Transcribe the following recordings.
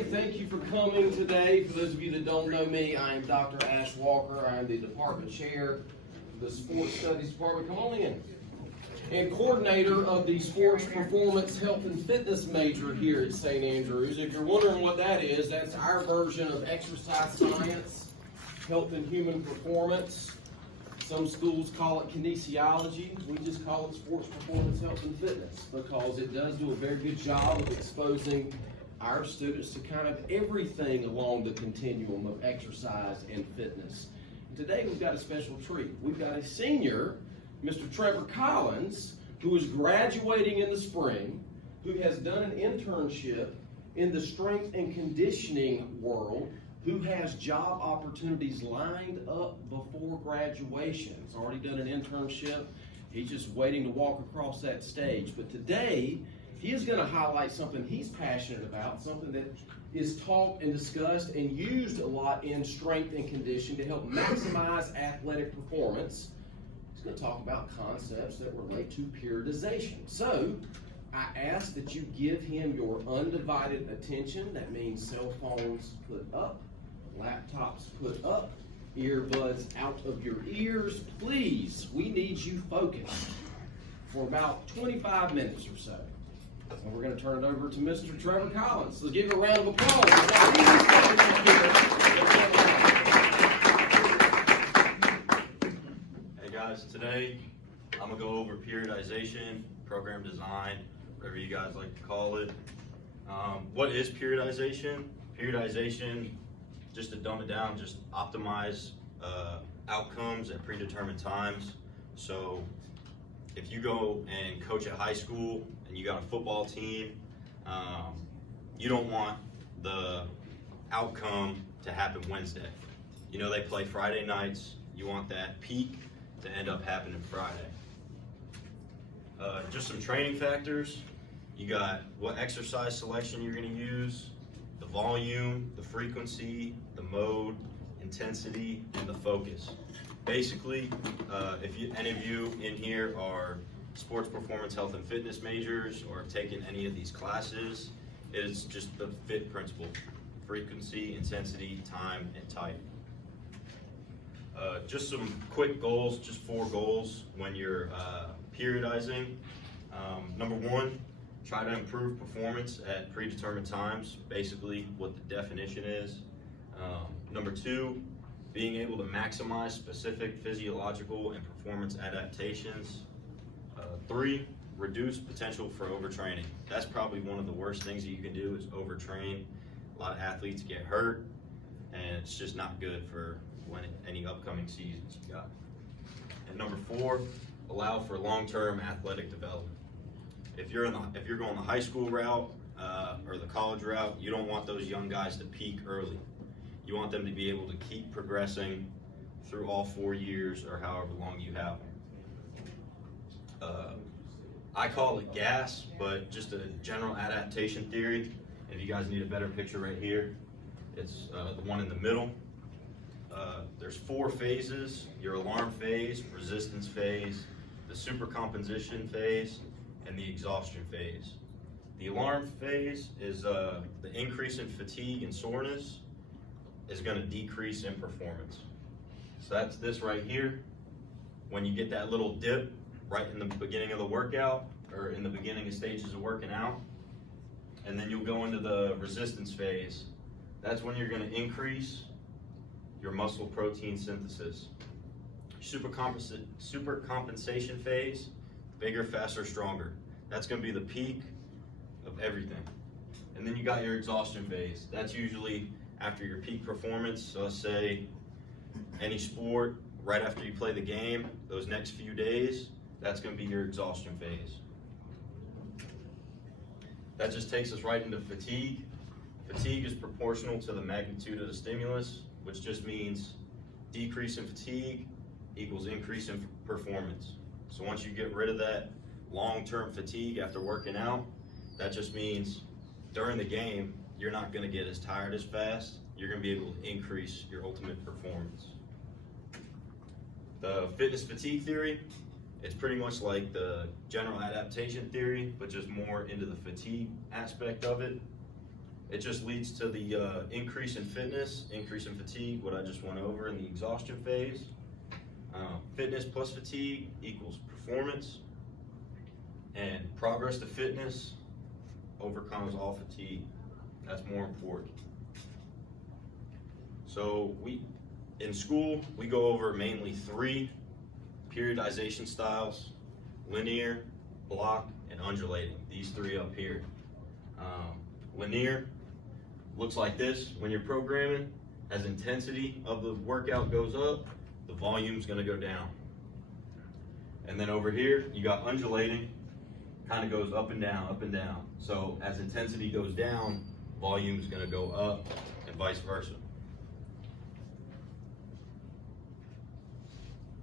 everybody. Thank you for coming today. For those of you that don't know me, I am Dr. Ash Walker. I am the department chair of the Sports Studies Department. Come on in. And coordinator of the Sports Performance, Health, and Fitness major here at St. Andrews. If you're wondering what that is, that's our version of exercise science, health and human performance. Some schools call it kinesiology. We just call it sports performance, health, and fitness because it does do a very good job of exposing our students to kind of everything along the continuum of exercise and fitness. And today we've got a special treat. We've got a senior, Mr. Trevor Collins, who is graduating in the spring, who has done an internship in the strength and conditioning world, who has job opportunities lined up before graduation. He's already done an internship. He's just waiting to walk across that stage. But today, he is going to highlight something he's passionate about, something that is taught and discussed and used a lot in strength and conditioning to help maximize athletic performance. He's going to talk about concepts that relate to periodization. So, I ask that you give him your undivided attention. That means cell phones put up, laptops put up, earbuds out of your ears. Please, we need you focused for about 25 minutes or so. And we're going to turn it over to Mr. Trevor Collins. So give him a round of applause. Hey guys, today I'm going to go over periodization, program design, whatever you guys like to call it. What is periodization? Periodization, just to dumb it down, just optimize outcomes at predetermined times. So if you go and coach at high school and you got a football team, you don't want the outcome to happen Wednesday. You know, they play Friday nights. You want that peak to end up happening Friday. Just some training factors. You got what exercise selection you're going to use, the volume, the frequency, the mode, intensity, and the focus. Basically, if any of you in here are sports performance, health, and fitness majors or have taken any of these classes, it is just the FIT principle: frequency, intensity, time, and type. Just some quick goals, just 4 goals when you're periodizing. Number 1, try to improve performance at predetermined times, basically what the definition is. Number 2, being able to maximize specific physiological and performance adaptations. 3, reduce potential for overtraining. That's probably one of the worst things that you can do is overtrain. A lot of athletes get hurt, and it's just not good for any upcoming seasons you got. And number 4, allow for long-term athletic development. If you're going the high school route or the college route, you don't want those young guys to peak early. You want them to be able to keep progressing through all 4 years or however long you have them. I call it gas, but just a general adaptation theory. If you guys need a better picture right here, it's the one in the middle. There's 4 phases: your alarm phase, resistance phase, the supercompensation phase, and the exhaustion phase. The alarm phase is the increase in fatigue and soreness is going to decrease in performance. So that's this right here. When you get that little dip right in the beginning of the workout or in the beginning of stages of working out, and then you'll go into the resistance phase. That's when you're going to increase your muscle protein synthesis. Supercompensation phase, bigger, faster, stronger. That's going to be the peak of everything. And then you got your exhaustion phase. That's usually after your peak performance. So let's say any sport, right after you play the game, those next few days, that's going to be your exhaustion phase. That just takes us right into fatigue. Fatigue is proportional to the magnitude of the stimulus, which just means decrease in fatigue equals increase in performance. So once you get rid of that long-term fatigue after working out, that just means during the game, you're not going to get as tired as fast. You're going to be able to increase your ultimate performance. The fitness fatigue theory, it's pretty much like the general adaptation theory, but just more into the fatigue aspect of it. It just leads to the increase in fitness, increase in fatigue, what I just went over in the exhaustion phase. Fitness plus fatigue equals performance, and progress to fitness overcomes all fatigue. That's more important. So in school, we go over mainly 3 periodization styles: linear, block, and undulating. These 3 up here. Linear looks like this when you're programming. As intensity of the workout goes up, the volume's gonna go down. And then over here, you got undulating, kind of goes up and down, up and down. So as intensity goes down, volume's gonna go up, and vice versa.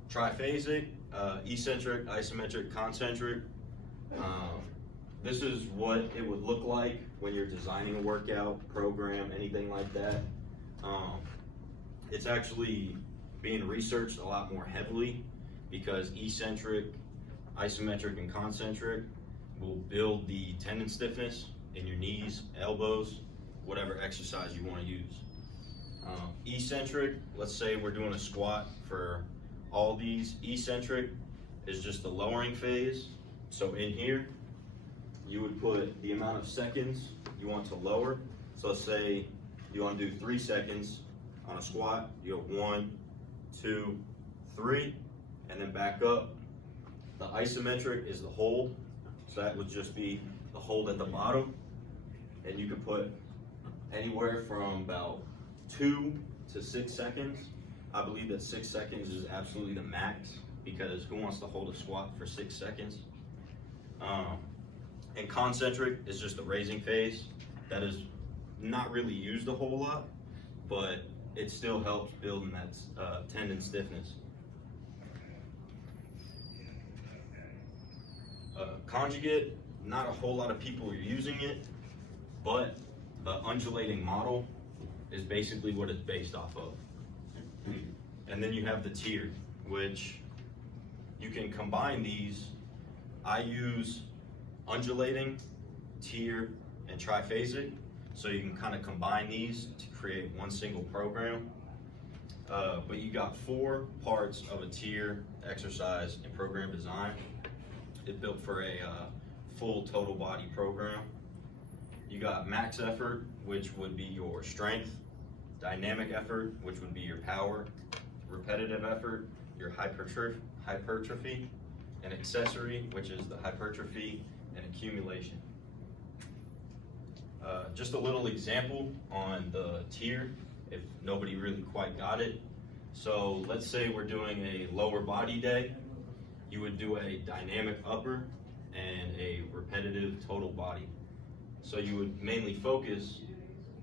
Triphasic, eccentric, isometric, concentric. This is what it would look like when you're designing a workout, program, anything like that. It's actually being researched a lot more heavily because eccentric, isometric, and concentric will build the tendon stiffness in your knees, elbows, whatever exercise you want to use. Eccentric, let's say we're doing a squat for all these. Eccentric is just the lowering phase. So in here, you would put the amount of seconds you want to lower. So let's say you want to do 3 seconds on a squat. You go 1, 2, 3, and then back up. The isometric is the hold. So that would just be the hold at the bottom. And you could put anywhere from about 2 to 6 seconds. I believe that 6 seconds is absolutely the max, because who wants to hold a squat for 6 seconds? And concentric is just the raising phase. That is not really used a whole lot, but it still helps building that tendon stiffness. Conjugate, not a whole lot of people are using it, but the undulating model is basically what it's based off of. And then you have the tier, which you can combine these. I use undulating, tier, and triphasic, so you can kind of combine these to create one single program. But you got 4 parts of a tier exercise and program design. It's built for a full total body program. You got max effort, which would be your strength; dynamic effort, which would be your power; repetitive effort, your hypertrophy; and accessory, which is the hypertrophy and accumulation. Just a little example on the tier, if nobody really quite got it. So let's say we're doing a lower body day. You would do a dynamic upper and a repetitive total body. So you would mainly focus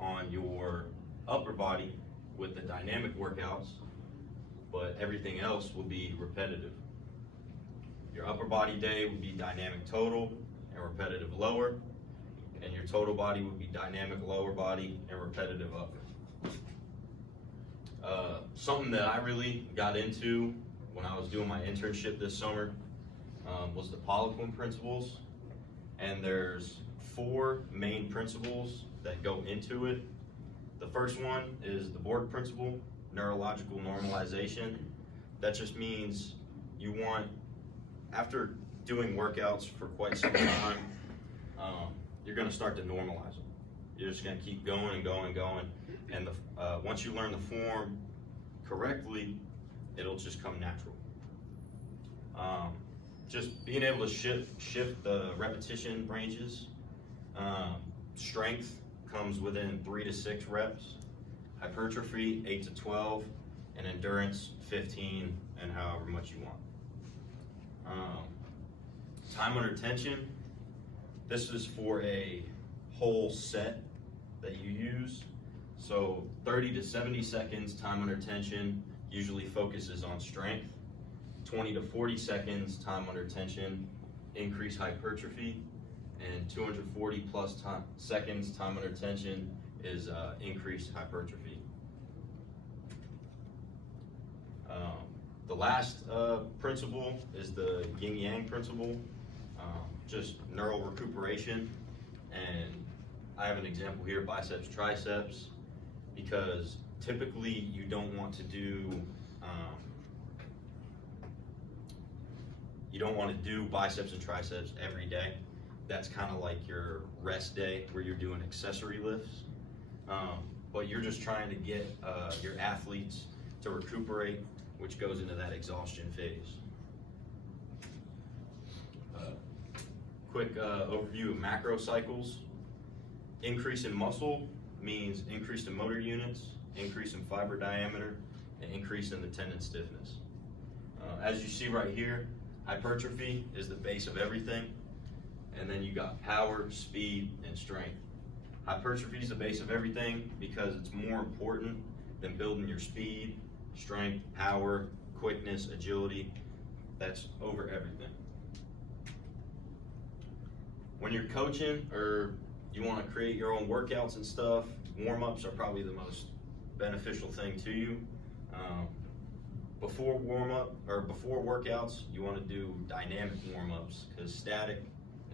on your upper body with the dynamic workouts, but everything else will be repetitive. Your upper body day would be dynamic total and repetitive lower, and your total body would be dynamic lower body and repetitive upper. Something that I really got into when I was doing my internship this summer was the Poliquin principles, and there's 4 main principles that go into it. The first one is the Borg principle, neurological normalization. That just means you want, after doing workouts for quite some time, you're going to start to normalize them. You're just going to keep going and going and going, and once you learn the form correctly, it'll just come natural. Just being able to shift the repetition ranges. Strength comes within 3 to 6 reps, hypertrophy 8 to 12, and endurance 15, and however much you want. Time under tension. This is for a whole set that you use. So 30 to 70 seconds time under tension usually focuses on strength. 20 to 40 seconds time under tension, increase hypertrophy, and 240 plus seconds time under tension is increased hypertrophy. The last principle is the yin-yang principle, just neural recuperation, and I have an example here, biceps, triceps, because typically you don't want to do biceps and triceps every day. That's kind of like your rest day where you're doing accessory lifts. But you're just trying to get your athletes to recuperate, which goes into that exhaustion phase. Quick overview of macro cycles. Increase in muscle means increase in motor units, increase in fiber diameter, and increase in the tendon stiffness. As you see right here, hypertrophy is the base of everything, and then you got power, speed, and strength. Hypertrophy is the base of everything because it's more important than building your speed, strength, power, quickness, agility. That's over everything. When you're coaching or you want to create your own workouts and stuff, warm-ups are probably the most beneficial thing to you. Before warm-up or before workouts, you want to do dynamic warm-ups because static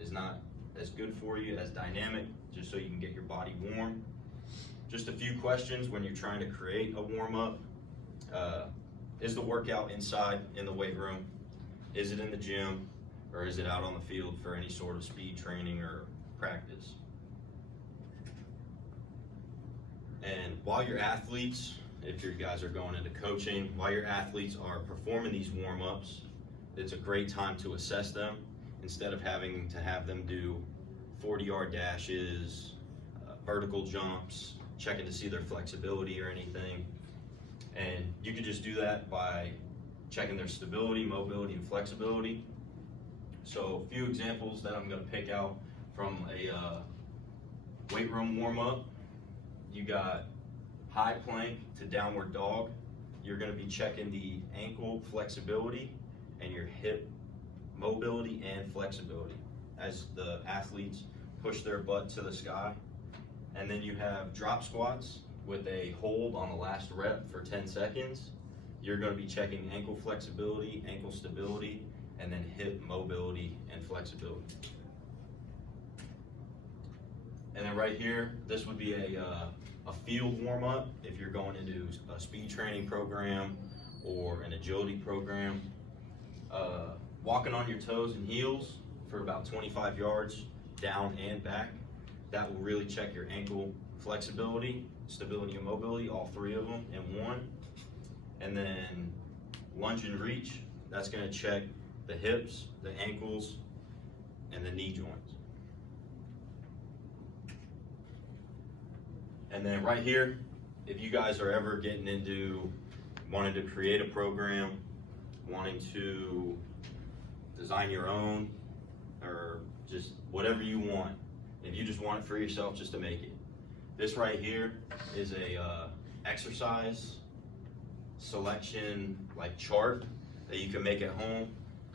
is not as good for you as dynamic, just so you can get your body warm. Just a few questions when you're trying to create a warm-up. Is the workout inside in the weight room? Is it in the gym? Or is it out on the field for any sort of speed training or practice? And while your athletes, if you guys are going into coaching, while your athletes are performing these warm-ups, it's a great time to assess them instead of having to have them do 40-yard dashes, vertical jumps, checking to see their flexibility or anything. And you can just do that by checking their stability, mobility, and flexibility. So a few examples that I'm going to pick out from a weight room warm-up. You got high plank to downward dog. You're going to be checking the ankle flexibility and your hip mobility and flexibility as the athletes push their butt to the sky. And then you have drop squats with a hold on the last rep for 10 seconds. You're going to be checking ankle flexibility, ankle stability, and then hip mobility and flexibility. And then right here, this would be a field warm-up if you're going into a speed training program or an agility program. Walking on your toes and heels for about 25 yards down and back. That will really check your ankle flexibility, stability, and mobility, all three of them in one. And then lunge and reach, that's going to check the hips, the ankles, and the knee joints. And then right here, if you guys are ever getting into wanting to create a program, wanting to design your own, or just whatever you want, if you just want it for yourself just to make it. This right here is a exercise selection like chart that you can make at home.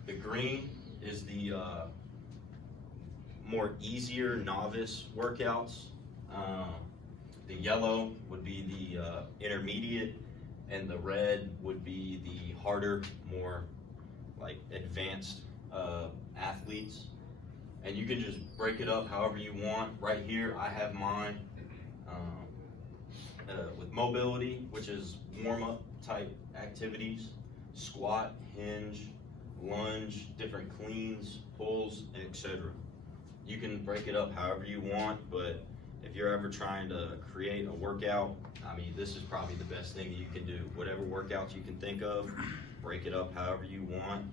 The green is the more easier novice workouts. The yellow would be the intermediate, and the red would be the harder, more like advanced athletes. And you can just break it up however you want. Right here, I have mine with mobility, which is warm-up type activities, squat, hinge, lunge, different cleans, pulls, etc. You can break it up however you want, but if you're ever trying to create a workout, I mean, this is probably the best thing that you can do. Whatever workouts you can think of, break it up however you want.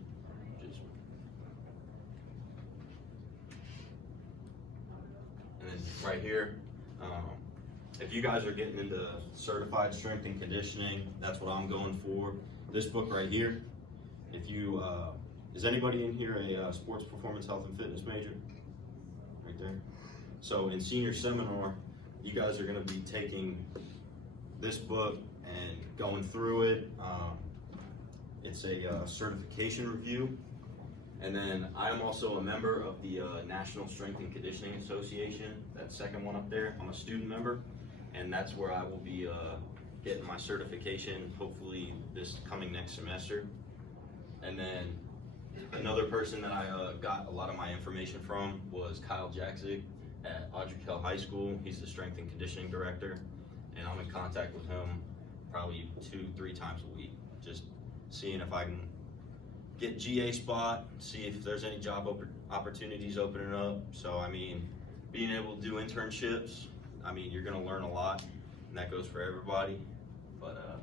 And then right here, if you guys are getting into certified strength and conditioning, that's what I'm going for. This book right here, if you, is anybody in here a sports performance health and fitness major? Right there. So in senior seminar, you guys are going to be taking this book and going through it. It's a certification review. And then I'm also a member of the National Strength and Conditioning Association, that second one up there. I'm a student member, and that's where I will be getting my certification, hopefully this coming next semester. And then another person that I got a lot of my information from was Kyle Jackson. at Audrey Kell High School. He's the strength and conditioning director, and I'm in contact with him probably 2-3 times a week, just seeing if I can get GA spot, see if there's any job opportunities opening up. So I mean, being able to do internships, I mean, you're gonna learn a lot, and that goes for everybody. But